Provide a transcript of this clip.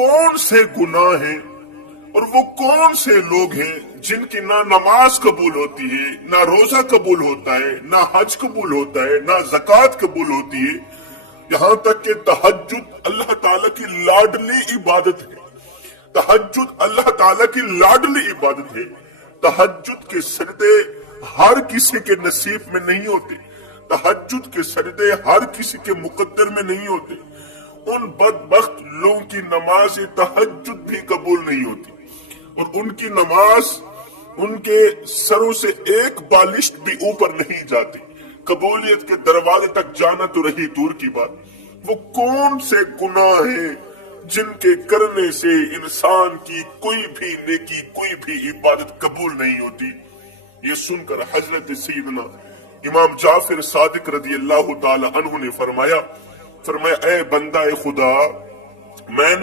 کون سے گناہ ہیں اور وہ کون سے لوگ ہیں جن کی نہ نماز قبول ہوتی ہے، نہ روزہ قبول ہوتا ہے، نہ حج قبول ہوتا ہے، نہ زکوٰۃ قبول ہوتی ہے، یہاں تک کہ تہجد اللہ تعالیٰ کی لاڈلی عبادت ہے۔ تہجد اللہ تعالیٰ کی لاڈلی عبادت ہے۔ تہجد کے سجدے ہر کسی کے نصیب میں نہیں ہوتے، تہجد کے سجدے ہر کسی کے مقدر میں نہیں ہوتے۔ ان بدبخت لوگوں کی نماز تہجد بھی قبول نہیں ہوتی، اور ان کی نماز ان کے سروں سے ایک بالشت بھی اوپر نہیں جاتی۔ قبولیت کے دروازے تک جانا تو رہی دور کی بات، وہ کون سے گناہ ہیں جن کے کرنے سے انسان کی کوئی بھی نیکی، کوئی بھی عبادت قبول نہیں ہوتی۔ یہ سن کر حضرت سیدنا امام جعفر صادق رضی اللہ تعالی عنہ نے فرمایا اے بندہ خدا، میں نے